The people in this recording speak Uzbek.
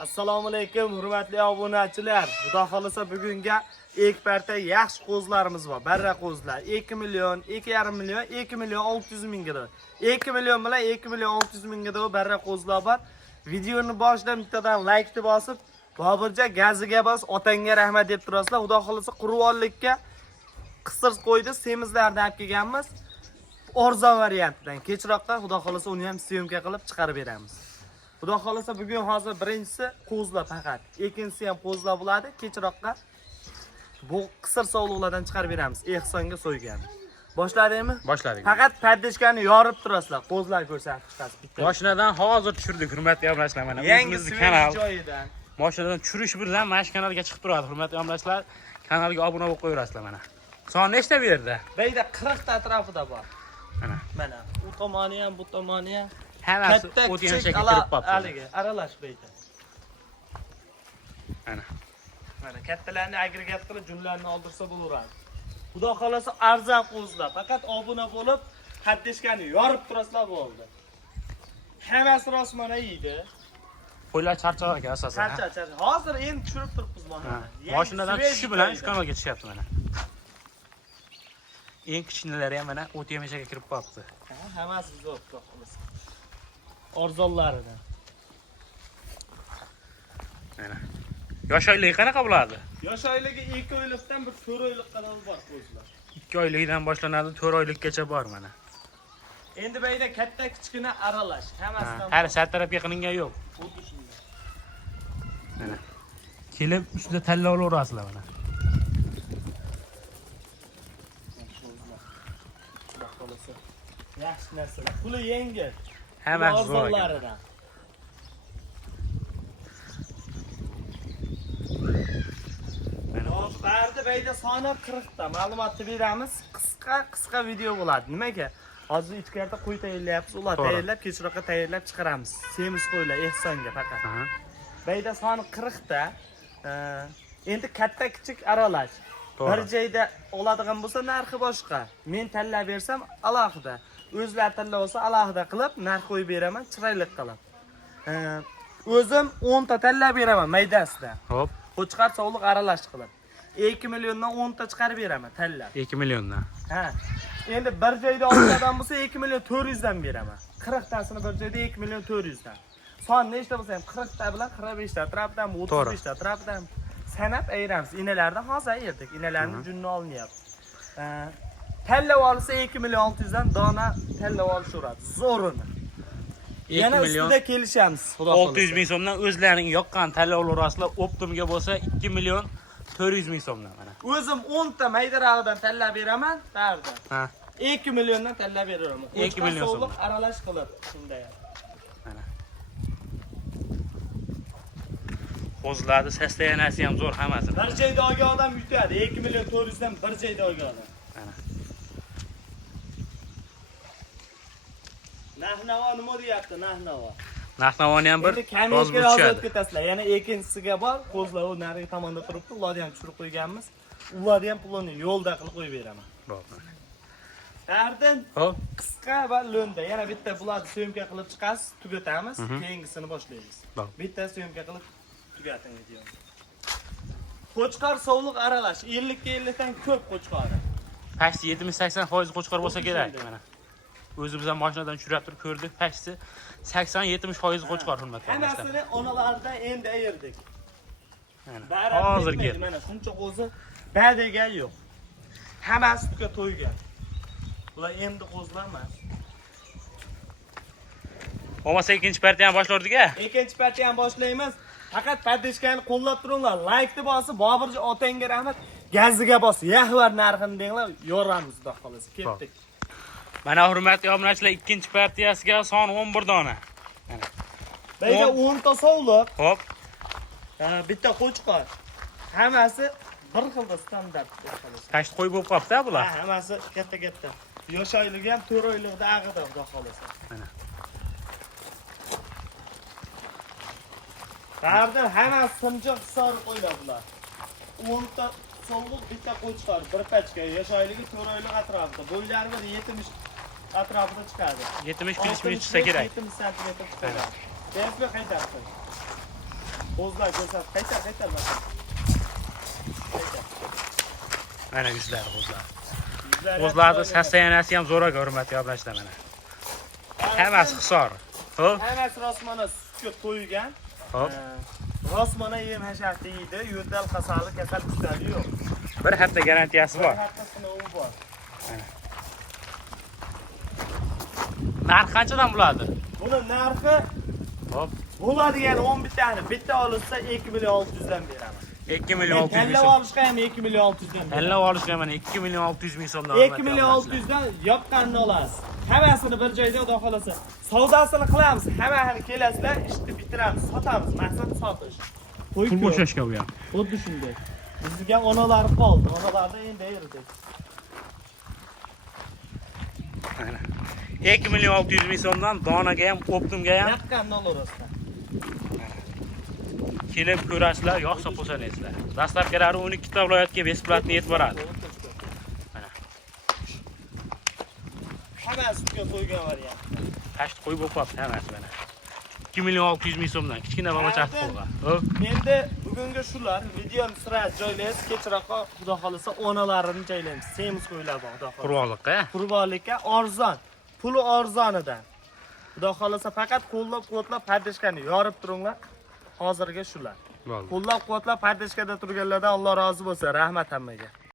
Assalomu alaykum, hurmatli obunachilar. Xudo xolasa bugunga ekportda yaxshi qo'zlarimiz bor. Barra qo'zlar 2 million, 2,5 million, 2 million 600 mingga. 2 million bilan 2 million 600 mingga barra qo'zlar bor. Videoni boshidan bittadan like deb bosib, Boburja gaziga bos, otangga rahmat deb turasizlar. Xudo xolasa qurvollikka qisir qo'ydi, semizlarni olib kelganmiz. Orzon variantidan. Kechroqqa xudo xolasa uni ham syomka qilib chiqarib beramiz. Xudo xolasa bugun hozir birinchisi qo'zlar faqat. Ikkinchisi ham qo'zlar bo'ladi. Kechroqqa bu qisir sovliqlardan chiqarib beramiz. Ehsonga so'ygan. Boshladingmi? Boshladik. Faqat paddishkani yorib turasizlar. Qo'zlar ko'rsatib chiqasiz bitta. Mashinadan hozir tushirdik, hurmatli obunachilar. Mana o'zimizning kanal. Mashinadan tushirish bilan mana shu kanalga chiqib turadi, hurmatli obunachilar. Kanalga obuna bo'lib qo'yaverasizlar mana. Son nechta bu yerda? Bu yerda 40 ta atrofida bor. Mana u tomoni ham, bu tomoni ham. Hammasi o'tgan shaklga kirib qolibdi. Haligi aralash bo'ldi. Mana kattalarni agregat qilib jumlarni oldirsa bo'laveradi. Xudo xolasa arzon qo'zlar. Faqat obuna bo'lib, haddishkani yorib turasizlar bo'ldi. Hammasi rosmana yeydi. Qo'ylar charchoq ekan asosan. Charchoq. Hozir endi tushirib turibmiz mana. Mashinadan tushishi bilan shu kanalga tushyapti mana. Eng kichkinalari ham mana o't yemishaga kirib qolibdi. Hammasi zo'r qilamiz. Arzonlaridan. Mana. Yosh oyligi qanaqa bo'ladi? Yosh oyligi 2 oylikdan bir 4 oylik qadar bor qo'zlar. 2 oylikdan boshlanadi, 4 oylikgacha bor mana. Endi bu yerda katta kichkina aralash, hammasidan. Har sar tarafga qilingan yo'q. Xuddi shunday. Mana. Kelib ustida tanlab olaverasizlar mana. Yaxshi narsalar. Puli yengil. Hammasi zo'r. Barda bayda soni 40 ta. Ma'lumotni beramiz. Qisqa video bo'ladi. Nimaga? Hozir ichkarida qo'y tayyorlayapmiz. Ular tayyorlab, kechroqqa tayyorlab chiqaramiz. Semiz qo'ylar ehsonga faqat. Bayda soni 40 ta. Endi katta kichik aralash. Bir joyda oladigan bo'lsa narxi boshqa. Men tanlab bersam alohida. O'zlar tanlab olsa alohida qilib narx qo'yib beraman, chiroyli qilib. O'zim 10 ta tanlab beraman maydasida. Xo'p. Qo'chqar sovliq aralash qilib. 2 milliondan 10 ta chiqarib beraman tanlab. 2 milliondan. Ha. Endi bir joyda oladigan bo'lsa 2 million 400 dan beraman. 40 tasini bir joyda 2 million 400 dan. Son nechta bo'lsa ham 40 ta bilan 45 ta atrofdan 35 ta atrofdan sanab ayiramiz. Inalardan hozir ayirdik. Inalarning junni olinyapti. Tanlab olsa 2 million 600 dan dona tanlab olishaveradi. Zo'rini. 2 million ustida kelishamiz. Xudo xolasa. 600 ming so'mdan o'zlarining yoqqan tanlab olasizlar. Optimga bo'lsa 2 million 400 ming so'mdan mana. O'zim 10 ta maydarog'idan tanlab beraman, barda. Ha. 2 milliondan tanlab beraman. 2 million so'm. Aralash qilib shunday. Mana. Qo'zlarni sastayanasi ham zo'r hammasi. Bir joyda olgan odam yutadi. 2 million 400 dan bir joyda olgan odam. Mana. Narx-navo nima deyapti, narx-navo? Narx-navoni ham bir roz bo'lib ketasizlar. Yana ikkinchisiga bor, qo'zlar u narigi tomonda turibdi. Ularni ham tushirib qo'yganmiz. Ularni ham pulini yo'lda qilib qo'yib beraman. Bo'ldi. Dardan Xo'p. qisqa va lo'nda. Yana bitta bularni syomka qilib chiqasiz, tugatamiz, keyingisini boshlaymiz. Bitta syomka qilib tugating videoni. Qo'chqor sovliq aralash 50 ga 50 dan ko'p qo'chqori. Pasti 70-80% qo'chqor bo'lsa kerak mana. O'zimiz ham mashinadan tushirib turib ko'rdik. Pasti 80-70% qo'chqor hurmatli. Hammasini onalardan endi ayirdik. Mana. Hozirgi mana shuncha qo'zi badiga yo'q. Hammasi tuga to'ygan. Bular endi qo'zlar emas. Bo'lmasa ikkinchi partiyani boshlardik-a? Ikkinchi partiyani boshlaymiz. Faqat paddishkani qo'llab turinglar, like deb bosib, Boburja otangga rahmat, gaziga bos. Yahvar narxini denglar, yoramiz xudo xolasa. Ketdik. Mana hurmatli obunachilar, ikkinchi partiyasiga son 11 dona. Mana. Bayda 10 ta sovliq. Xo'p. Bitta qo'chqor. Hammasi bir xilda standart. Tashti qo'y bo'lib qolibdi bular. Ha, hammasi katta-katta. Yosh oyligi ham 4 oylikda ag'ida xudo xolasa. Mana. Barda hammasi simchiq hisor qo'ylar bular. 10 ta sovliq, bitta qo'chqor, bir pachka, yosh oyligi 4 oylik atrofida. Bo'ylari bir 70 atrofida chiqadi. 70 mm chiqsa kerak. 70 cm chiqadi. Tezlik qaytarsin. Qo'zlar ko'rsat. Qaytar bak. Mana yuzlar qo'zlar. Qo'zlarning sastayanasi ham zo'raq hurmatli obunachilar mana. Hammasi hisor. Xo'p. Hammasi rosmana sutga to'ygan. Xo'p. Rosmana yem hasharti yeydi, yo'tal qasali kasal kutadi yo'q. Bir hafta garantiyasi bor. Hatta sinovi bor. Narx qanchadan bo'ladi? Buni narxi Xo'p. bo'ladigan 11 tani bitta olsa 2 million 600 dan beraman. 2 million 600 ming Tanlab so'm. olishga ham 2 million 600 dan beraman. Tanlab olishga mana 2 million 600 ming so'mdan. 2 million 600 dan yoqqanini olasiz. Hammasini bir joyda xudo xolasa savdosini qilamiz. Hammasini kelasizlar, ishni bitiramiz, sotamiz, maqsad sotish. Pul bo'shashga u ham. Xuddi shunday. Bizga onalar qoldi, onalarda endi erdik. Mana 2 million 600 ming so'mdan donaga ham, optimga ham Yoqqanini olaverasizlar. kelib ko'rasizlar, yo'qsa qo'shalaysizlar. Dastlabkilari 12 ta viloyatga besplatni yetib boradi. Mana Hammasi sutga to'ygan variant. tashti qo'yib bo'lib qolibdi hammasi mana. 2 million 600 ming so'mdan kichkina balochasi qo'lga. Xo'p. Endi bugungi shular, videoni sira joylaysiz, kechroqqa xudo xolasa onalarini joylaymiz. Semiz qo'ylar bor, xudo xolasa. Qurbonlikqa. Qurbonlikka arzon, puli arzonidan. Xudo xolasa faqat qo'llab-quvvatlab pardishkani yorib turinglar. Hozirga shular. Bo'ldi. Qo'llab-quvvatlab pardishkada turganlardan Alloh rozi bo'lsin. Rahmat hammaga.